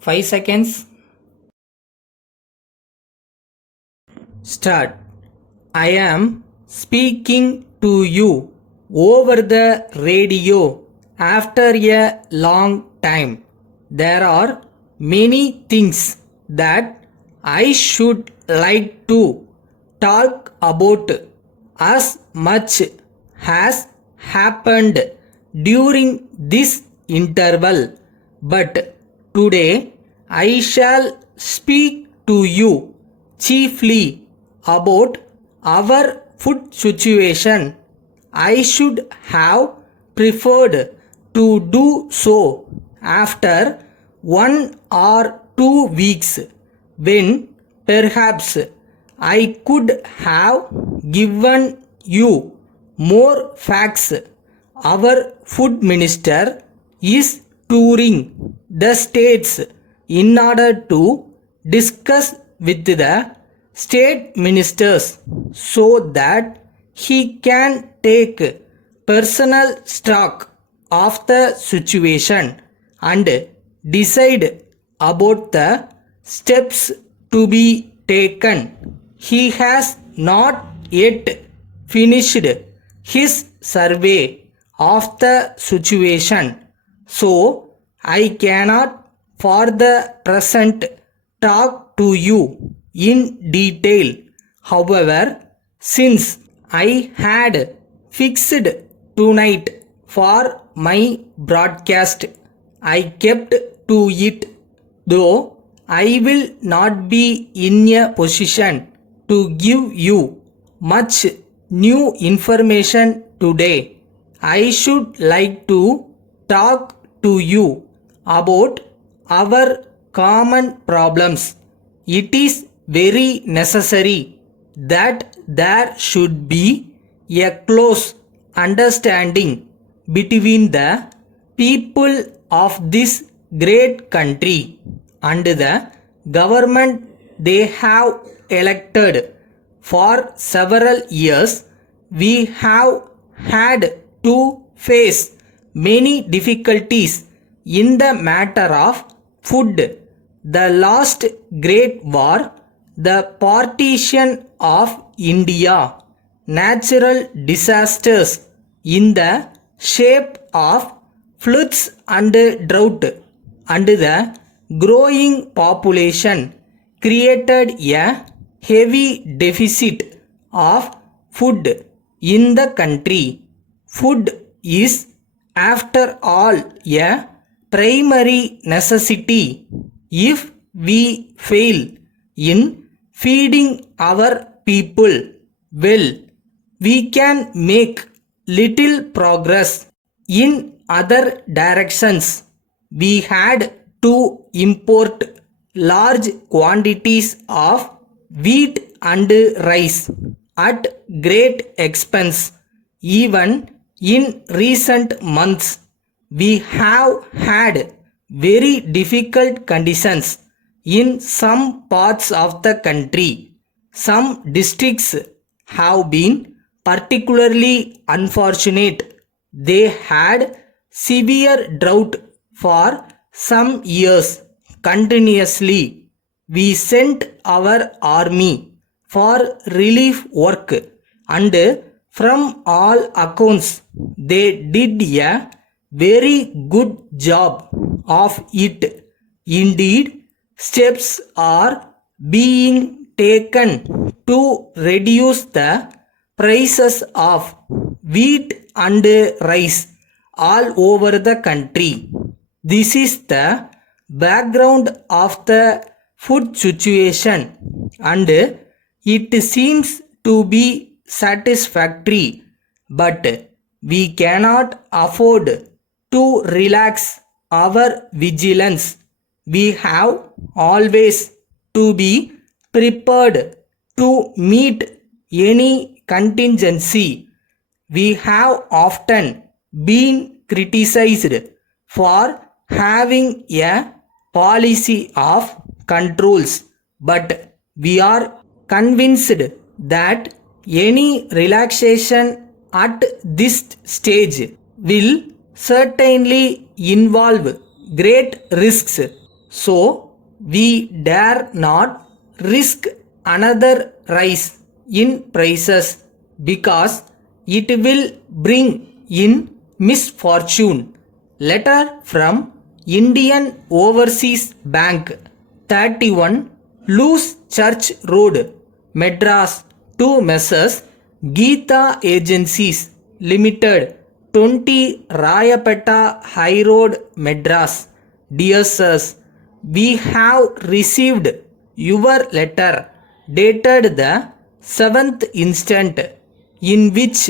5 seconds. Start. I am speaking to you over the radio after a long time. There are many things that I should like to talk about. As much has happened during this interval, but today I shall speak to you chiefly about our food situation. I should have preferred to do so after 1 or 2 weeks, when perhaps I could have given you more facts. Our food minister is touring the states in order to discuss with the state ministers so that he can take personal stock of the situation and decide about the steps to be taken. He has not yet finished his survey of the situation, so I cannot for the present talk to you in detail. However, since I had fixed tonight for my broadcast, I kept to it, though I will not be in a position to give you much new information today. I should like to talk to you about our common problems. It is very necessary that there should be a close understanding between the people of this great country and the government they have elected. For several years, we have had to face many difficulties in the matter of food. The last great war, the partition of India, natural disasters in the shape of floods and drought, and the growing population created a heavy deficit of food in the country. Food is, after all, a primary necessity. If we fail in feeding our people well, we can make little progress in other directions. We had to import large quantities of wheat and rice at great expense. Even in recent months, we have had very difficult conditions in some parts of the country. Some districts have been particularly unfortunate. They had severe drought for some years continuously. We sent our army for relief work, and from all accounts they did a very good job of it. Indeed, steps are being taken to reduce the prices of wheat and rice all over the country. This is the background of the food situation, and it seems to be satisfactory, but we cannot afford to relax our vigilance. We have always to be prepared to meet any contingency. We have often been criticized for having a policy of controls, but we are convinced that any relaxation at this stage will certainly involve great risks. So we dare not risk another rise in prices because it will bring in misfortune. Letter from Indian Overseas Bank, 31 Loose Church Road, Madras, to Messrs. Geeta Agencies Limited, 20 Rayapeta High Road, Madras. Dear sirs, we have received your letter dated the 7th instant, in which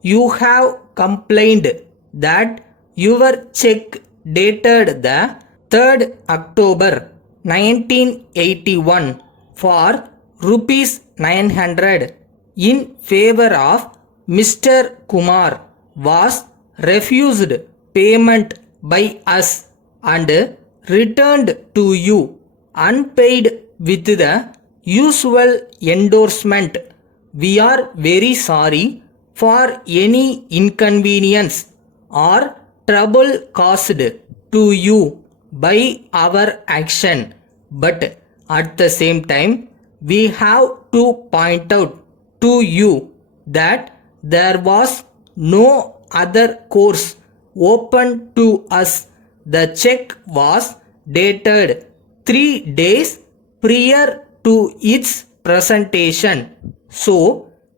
you have complained that your check dated the 3rd October 1981 for rupees 900 in favor of Mr. Kumar was refused payment by us and returned to you unpaid with the usual endorsement. We are very sorry for any inconvenience or trouble caused to you by our action, but at the same time we have to point out to you that there was no other course open to us. The check was dated 3 days prior to its presentation, so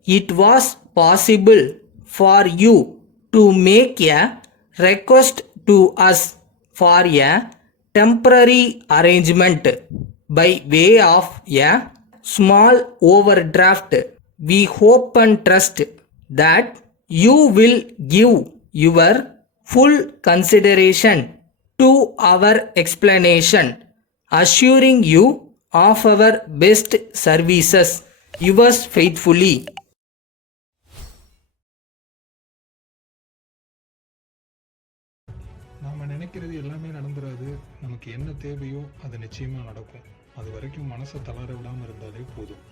it was possible for you to make a request to us for a temporary arrangement by way of a small overdraft. We hope and trust that you will give your full consideration to our explanation, assuring you of our best services. Yours faithfully. நாம் நினைக்கிறது எல்லாமே நடந்துராது. நமக்கு என்ன தேவையோ அது நிச்சயமாக நடக்கும். அது வரைக்கும் மனசை தளர விடாமல் இருந்தாலே போதும்.